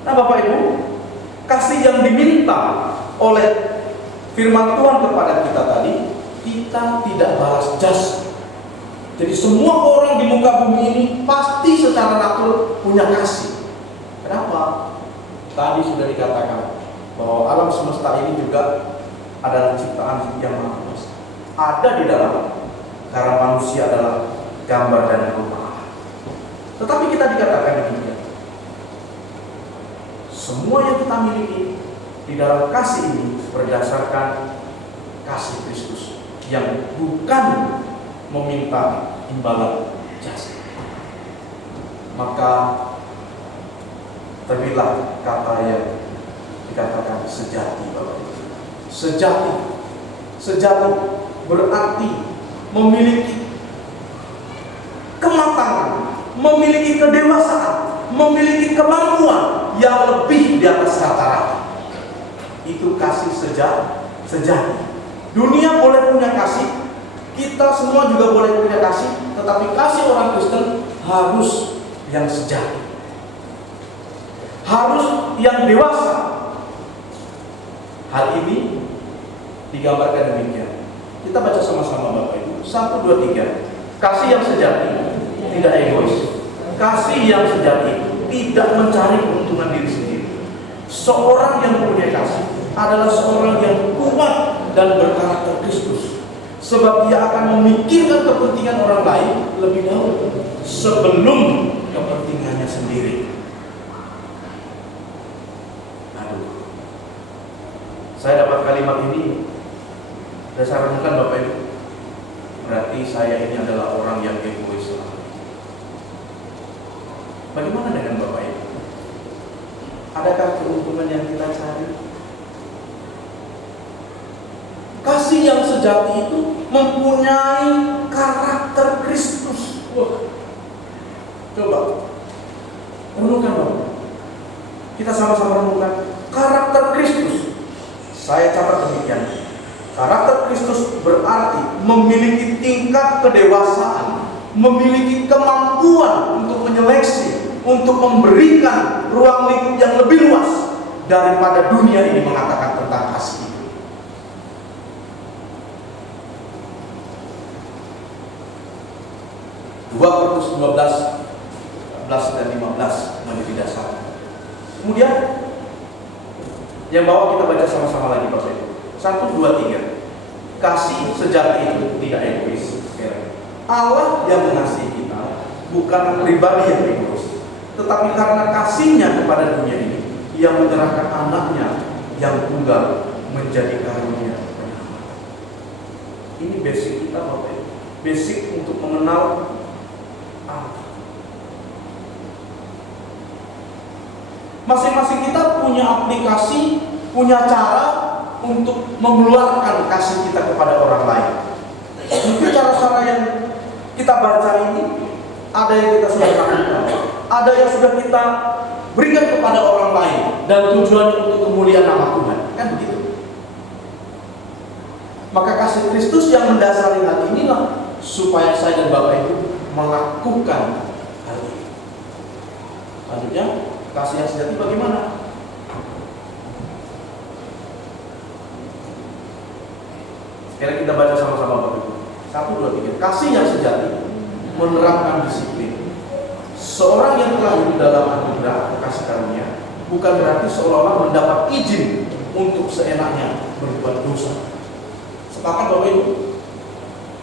Nah Bapak Ibu, kasih yang diminta oleh firman Tuhan kepada kita tadi, kita tidak balas jasa. Jadi semua orang di muka bumi ini pasti secara natural punya kasih. Kenapa? Tadi sudah dikatakan bahwa alam semesta ini juga adalah ciptaan yang maha kuasa. Ada di dalam, karena manusia adalah gambar dan rupa Allah. Tetapi kita dikatakan demikian. Semua yang kita miliki di dalam kasih ini berdasarkan kasih Kristus yang bukan meminta imbalan jasa. Maka terbilah kata yang dikatakan sejati Bapak Ibu. Sejati berarti memiliki kematangan, memiliki kedewasaan, memiliki kemampuan yang lebih di atas rata-rata. Itu kasih sejati. Dunia boleh punya kasih, kita semua juga boleh punya kasih, tetapi kasih orang Kristen harus yang sejati, harus yang dewasa. Hal ini digambarkan demikian. Kita baca sama-sama Bapak Ibu. 1, 2, 3. Kasih yang sejati tidak egois. Kasih yang sejati tidak mencari keuntungan diri sendiri. Seorang yang punya kasih adalah seorang yang kuat dan berkarakter Kristus, sebab dia akan memikirkan kepentingan orang lain lebih dahulu sebelum kepentingannya sendiri. Aduh, saya dapat kalimat ini dan saya renungkan Bapak Ibu, berarti saya ini adalah orang yang egois. Bagaimana dengan Bapak Ibu? Adakah keuntungan yang kita cari? Kasih yang sejati itu mempunyai karakter Kristus. Wah, coba renungkan Bapak. Kita sama-sama renungkan karakter Kristus. Saya catat demikian. Karakter Kristus berarti memiliki tingkat kedewasaan, memiliki kemampuan untuk menyeleksi, untuk memberikan ruang lingkup yang lebih luas daripada dunia ini mengatakan tentang kasih itu. 2 Korintus 12, 14 dan 15 menjadi dasar. Kemudian yang bawah kita baca sama-sama lagi Bapak Ibu. 1, 2, 3. kasih sejati itu tidak egois. Allah yang mengasihi kita bukan pribadi yang egois, tetapi karena kasihnya kepada dunia ini, Ia menyerahkan anaknya yang tunggal menjadi karunia penyelamat. Ini basic kita, Bapak Ibu. Basic untuk mengenal Allah. Masing-masing kita punya aplikasi, punya cara untuk mengeluarkan kasih kita kepada orang lain. Mungkin cara-cara yang kita baca ini, ada yang kita sudah lakukan, ada yang sudah kita berikan kepada orang lain, dan tujuannya untuk kemuliaan nama Tuhan. Kan begitu. Maka kasih Kristus yang mendasari hal inilah supaya saya dan Bapak itu melakukan hal ini. Selanjutnya, kasih yang sejati bagaimana? Sekarang kita baca sama-sama Bapak Ibu. 1, 2, 3. Kasih yang sejati menerapkan disiplin. Seorang yang telah hidup dalam anugerah kasih karunia bukan berarti seolah-olah mendapat izin untuk seenaknya berbuat dosa. Sepakat Bapak Ibu?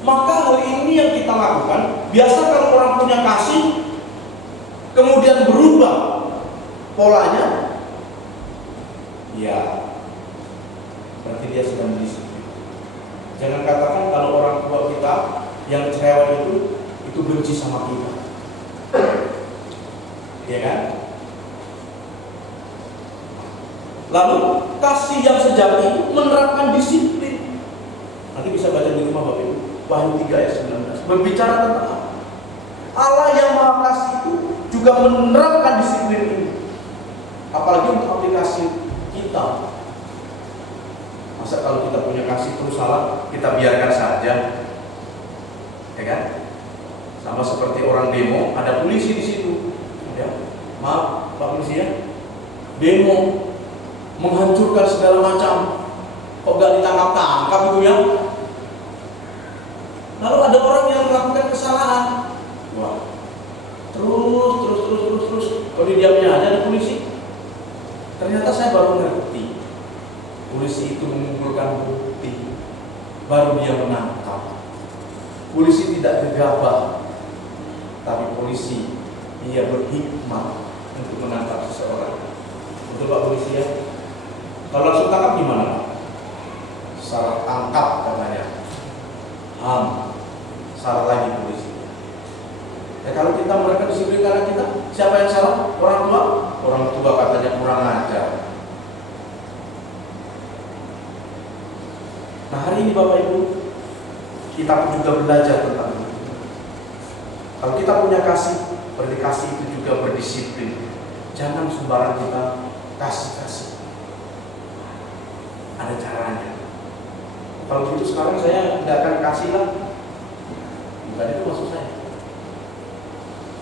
Maka hal ini yang kita lakukan. Biasa kalau orang punya kasih kemudian berubah polanya, ya berarti dia sedang disiplin. Jangan katakan kalau orang tua kita yang cerewet itu benci sama kita. Ya kan? Lalu kasih yang sejati itu menerapkan disiplin. Nanti bisa baca di rumah Bapak Ibu. Wahyu 3 ayat 19 berbicara tentang apa? Allah yang Maha Kasih itu juga menerapkan disiplin ini. Apalagi untuk aplikasi kita. Masa kalau kita punya kasih terus salah, kita biarkan saja, ya kan? Sama seperti orang demo, ada polisi di situ, ya. Maaf, Pak Polisi ya, demo menghancurkan segala macam, kok gak ditangkap-tangkap itu ya? Lalu ada orang yang melakukan kesalahan, wah, terus, kalau didiamnya aja ada polisi. Ternyata saya baru ngerti. Polisi itu mengumpulkan bukti, baru dia menangkap. Polisi tidak gegabah, tapi polisi ia berhikmat untuk menangkap seseorang. Betul Pak Polisi ya? Kalau langsung tangkap gimana? Salah tangkap katanya. Salah lagi polisi. Ya, kalau kita mereka disiplin karena kita, siapa yang salah? Orang tua? Orang tua katanya kurang ajar. Nah hari ini Bapak Ibu, kita juga belajar tentang itu. Kalau kita punya kasih, berarti kasih itu juga berdisiplin. Jangan sembarang kita kasih. Ada caranya. Kalau gitu sekarang saya tidak akan kasih lah. Bukan itu maksud saya.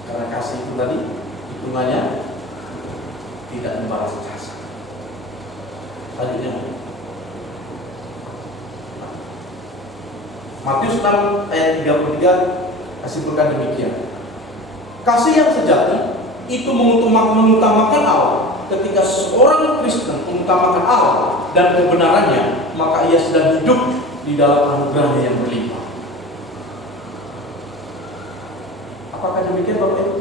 Karena kasih itu tadi hitungannya tidak membalas jasa. Selanjutnya Matius 6 ayat 33 simpulkan demikian. Kasih yang sejati itu mengutamakan Allah. Ketika seorang Kristen mengutamakan Allah dan kebenarannya, maka ia sedang hidup di dalam anugerah yang berlimpah. Apakah demikian Bapak Ibu?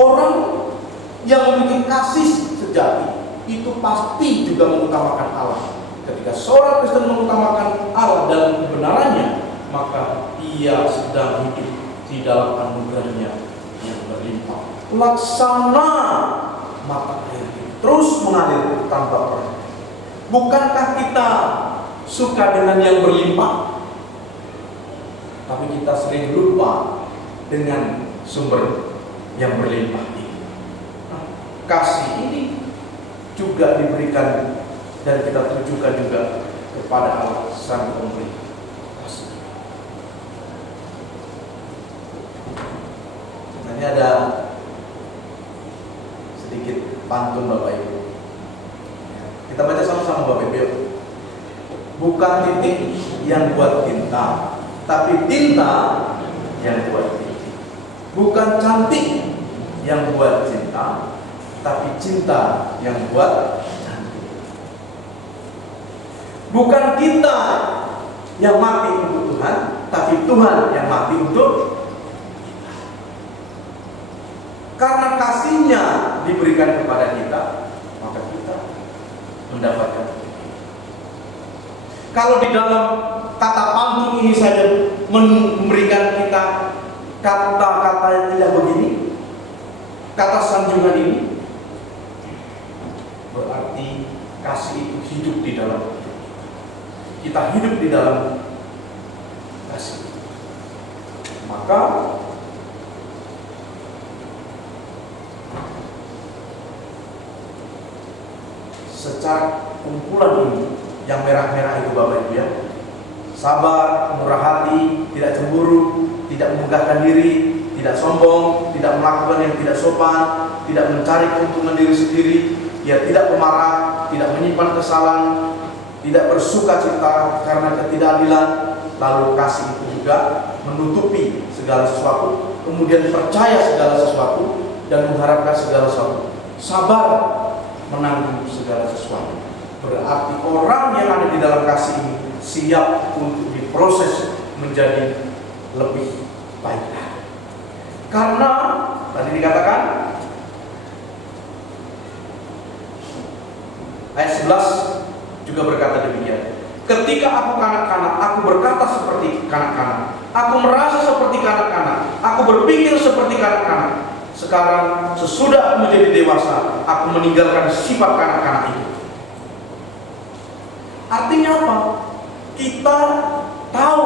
Orang yang memiliki kasih sejati itu pasti juga mengutamakan Allah. Ketika seorang Kristen mengutamakan Allah dan kebenarannya, maka ia sedang hidup di dalam anugerahnya yang berlimpah. Laksana mata air terus mengalir tanpa berhenti. Bukankah kita suka dengan yang berlimpah? Tapi kita sering lupa dengan sumber yang berlimpah ini. Nah, kasih ini juga diberikan dan kita tujukan juga kepada Allah Sang Pemberi kasih. Nah, ini ada sedikit pantun Bapak Ibu. Kita baca sama-sama Bapak Ibu. Bukan titik yang buat tinta, tapi tinta yang buat titik. Bukan cantik yang buat cinta, tapi cinta yang buat cantik. Bukan kita yang mati untuk Tuhan, tapi Tuhan yang mati untuk kita. Karena kasih-Nya diberikan kepada kita, maka kita mendapatkan. Kalau di dalam kata pantun ini saja memberikan kita kata-kata yang tidak begini, kata sanjungan ini, berarti kasih itu hidup di dalam kita, hidup di dalam kasih. Maka secara kumpulan ini, yang merah-merah itu Bapak Ibu ya, sabar, murah hati, tidak cemburu, tidak memegahkan diri, tidak sombong, tidak melakukan yang tidak sopan, tidak mencari keuntungan diri sendiri, ya tidak pemarah, tidak menyimpan kesalahan, tidak bersuka cita karena ketidakadilan, lalu kasih itu juga menutupi segala sesuatu, kemudian percaya segala sesuatu dan mengharapkan segala sesuatu, sabar menanggung segala sesuatu. Berarti orang yang ada di dalam kasih ini siap untuk diproses menjadi lebih baik. Karena tadi dikatakan ayat 11 juga berkata demikian. Ketika aku kanak-kanak, aku berkata seperti kanak-kanak, aku merasa seperti kanak-kanak, aku berpikir seperti kanak-kanak. Sekarang sesudah aku menjadi dewasa, aku meninggalkan sifat kanak-kanak itu. Artinya apa? Kita tahu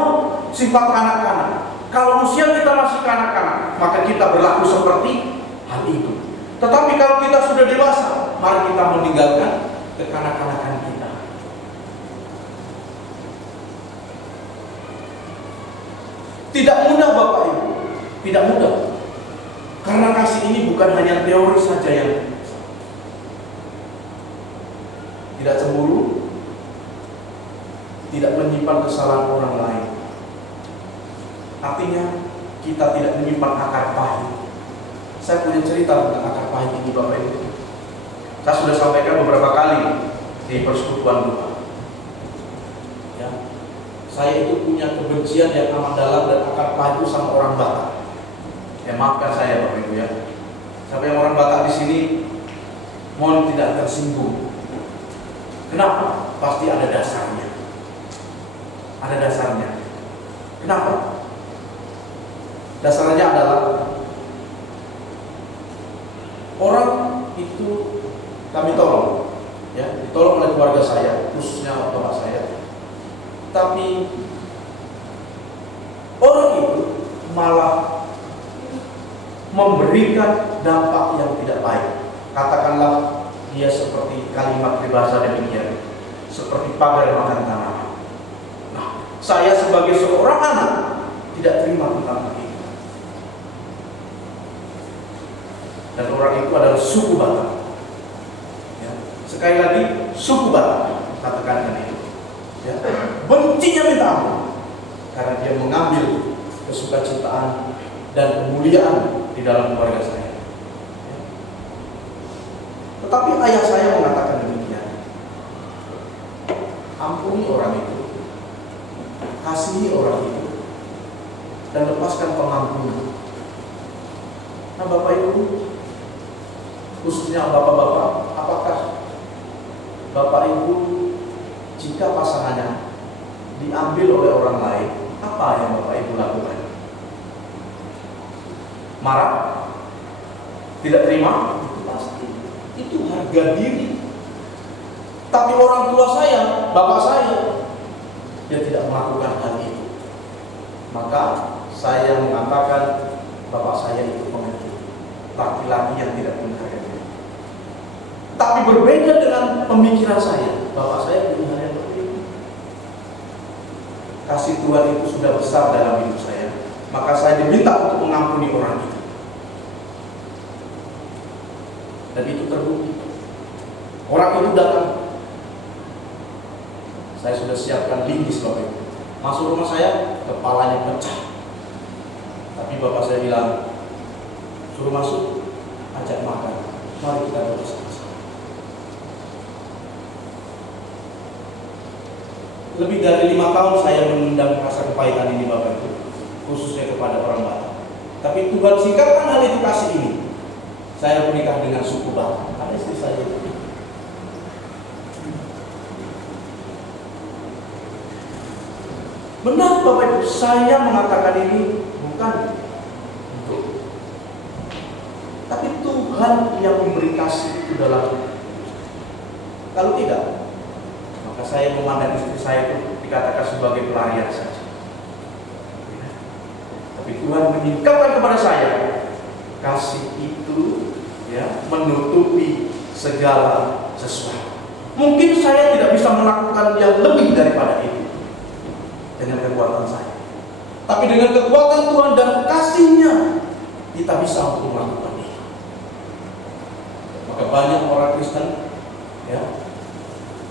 sifat kanak-kanak. Kalau usia kita masih kanak-kanak, maka kita berlaku seperti hal itu. Tetapi kalau kita sudah dewasa, mari kita meninggalkan kekanak-kanakan kita. Tidak mudah Bapak Ibu, tidak mudah. Karena kasih ini bukan hanya teori saja yang tidak cemburu, tidak menyimpan kesalahan orang lain. Artinya kita tidak menyimpan akar pahit. Saya punya cerita tentang akar pahit ini Bapak Ibu. Saya sudah sampaikan beberapa kali di persekutuan Tuhan. Ya, saya itu punya kebencian yang amat dalam dan akar pahit itu sama orang Batak. Ya maafkan saya Bapak Ibu ya. Siapa yang orang Batak di sini, mohon tidak tersinggung. Kenapa? Pasti ada dasarnya. Ada dasarnya. Kenapa? Dasarnya adalah orang itu kami tolong, ya, ditolong oleh keluarga saya, khususnya bapak saya. Tapi orang itu malah memberikan dampak yang tidak baik. Katakanlah dia seperti kalimat berbahasa demikian, seperti pagar makan tanah. Nah, saya sebagai seorang anak tidak terima tentang hal itu. Dan orang itu adalah suku Batak. Ya. Sekali lagi, suku Batak, katakan itu. Ya. Bencinya minta ampun karena dia mengambil kesukacitaan dan kemuliaan di dalam keluarga saya. Ya. Tetapi ayah saya mengatakan demikian. Ampuni orang itu, kasihi orang itu, dan lepaskan pengampunan. Nah Bapak Ibu, khususnya bapak-bapak, apakah Bapak Ibu jika pasangannya diambil oleh orang lain, apa yang Bapak Ibu lakukan? Marah? Tidak terima? Itu pasti. Itu harga diri. Tapi orang tua saya, bapak saya, dia tidak melakukan hal itu. Maka saya mengatakan bapak saya itu pengecut, laki-laki yang tidak menghargai. Tapi berbeda dengan pemikiran saya, bapak saya punya hal yang berbeda. Kasih Tuhan itu sudah besar dalam hidup saya, maka saya diminta untuk mengampuni orang itu. Dan itu terbukti. Orang itu datang. Saya sudah siapkan linggis Bapak Ibu. Masuk rumah saya, kepalanya pecah. Tapi bapak saya bilang, suruh masuk, ajak makan. Mari kita bersama-sama. lebih dari 5 tahun saya menendang rasa kepahitan ini Bapak Ibu, khususnya kepada orang Batak. Tapi Tuhan singkapkan hal itu kasih ini. Saya menikah dengan suku Batak. Ada istri saya itu. Benar Bapak Ibu, saya mengatakan ini bukan untuk, tapi Tuhan yang memberi kasih itu dalam. Kalau tidak, maka saya memandang istri saya itu dikatakan sebagai pelarian saja. Tapi Tuhan menyingkapkan kepada saya kasih itu, ya, menutupi segala sesuatu. Mungkin saya tidak bisa melakukan yang lebih daripada itu dengan kekuatan saya, tapi dengan kekuatan Tuhan dan kasih-Nya kita bisa untuk melakukan itu. Maka banyak orang Kristen, ya,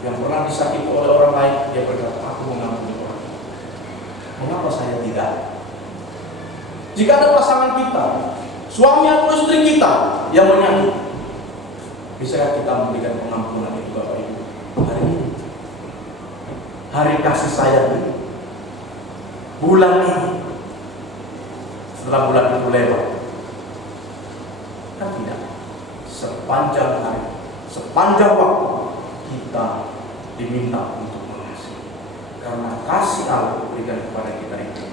yang pernah disakiti oleh orang lain, dia berkata, aku mengampuni orang. Mengapa saya tidak? Jika ada pasangan kita, suami atau istri kita yang menyakiti, bisakah kita memberikan pengampunan itu Bapak Ibu hari ini? Hari kasih sayang ini, bulan ini, setelah bulan itu lewat, kan tidak. Sepanjang hari, sepanjang waktu kita diminta untuk mengasihi, karena kasih Allah berikan kepada kita itu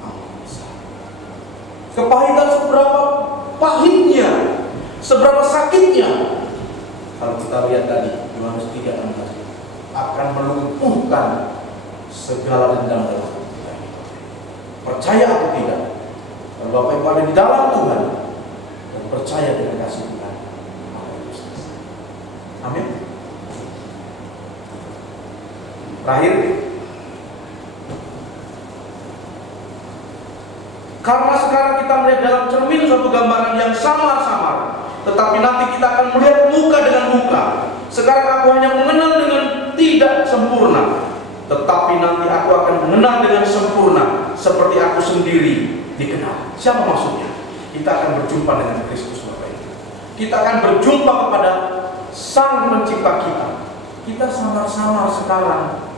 amat besar. Kepahitan seberapa pahitnya, seberapa sakitnya, kalau kita lihat tadi Yohanes 3:16, akan melumpuhkan segala dendam dalam hati kita. Percaya atau tidak, kalau Bapak Ibu ada di dalam Tuhan dan percaya dengan kasih Tuhan, maka itu selesai. Amin. Terakhir, karena sekarang kita melihat dalam cermin suatu gambaran yang samar-samar, tetapi nanti kita akan melihat muka dengan muka. Sekarang aku hanya mengenal dengan tidak sempurna, tetapi nanti aku akan mengenal dengan sempurna, seperti aku sendiri dikenal. Siapa maksudnya? Kita akan berjumpa dengan Kristus Bapak Ibu. Kita akan berjumpa kepada Sang Pencipta kita. Kita samar-samar sekarang,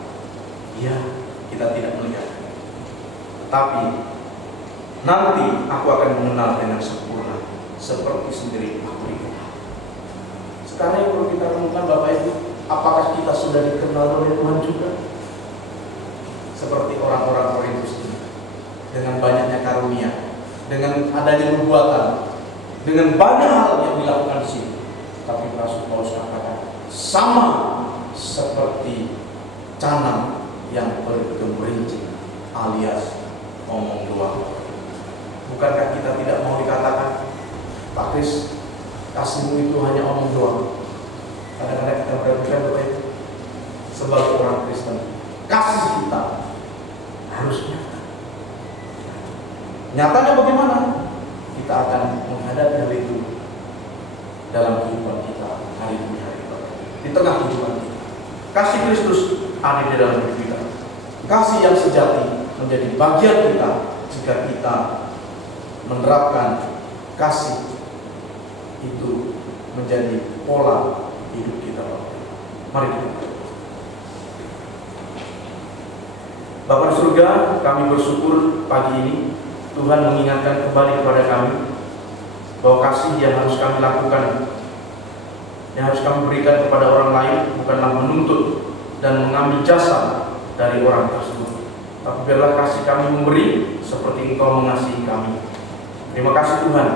ya, kita tidak melihat. Tapi nanti aku akan mengenal dengan sempurna, seperti sendiri aku dikenal. Sekarang yang perlu kita temukan Bapak Ibu, apakah kita sudah dikenal oleh Tuhan juga? Seperti orang-orang Korintus ini, dengan banyaknya karunia, dengan adanya nubuatan, dengan banyak hal yang dilakukan di sini. Tapi Rasul Paulus katakan, sama seperti canang yang bergerincing, alias omong doang. Bukankah kita tidak mau dikatakan, Pak Kris, kasihmu itu hanya omong doang? Kadang-kadang kita berpikir Bapak Ibu, sebagai orang Kristen, kasih kita harus nyata. Nyatanya bagaimana? Kita akan menghadapi hal itu dalam kehidupan kita hari demi hari, di tengah kehidupan kita. Kasih Kristus ada di dalam hidup kita. Kasih yang sejati menjadi bagian kita jika kita menerapkan kasih itu menjadi pola hidup kita. Mari kita berdoa. Bapa di surga, kami bersyukur pagi ini Tuhan mengingatkan kembali kepada kami bahwa kasih yang harus kami lakukan, yang harus kami berikan kepada orang lain, bukanlah menuntut dan mengambil jasa dari orang tersebut, tapi biarlah kasih kami memberi seperti Engkau mengasihi kami. Terima kasih Tuhan,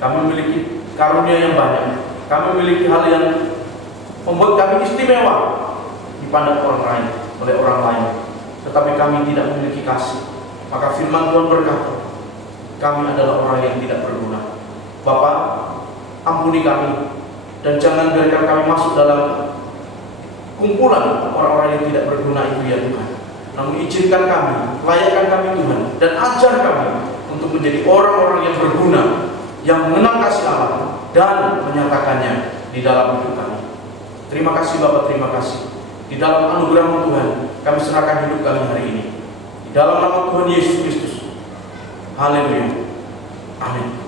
kami memiliki karunia yang banyak, kami memiliki hal yang membuat kami istimewa dipandang orang lain, oleh orang lain, tetapi kami tidak memiliki kasih. Maka firman Tuhan berkata, kami adalah orang yang tidak berguna. Bapa, ampuni kami, dan jangan biarkan kami masuk dalam kumpulan orang-orang yang tidak berguna itu ya Tuhan. Namun izinkan kami, layakkan kami Tuhan, dan ajar kami untuk menjadi orang-orang yang berguna, yang mengenal kasih Allah dan menyatakannya di dalam hidup kami. Terima kasih Bapak, terima kasih. Di dalam anugerah-Mu Tuhan, kami serahkan hidup kami hari ini. Di dalam nama Tuhan Yesus Kristus. Haleluya. Amin.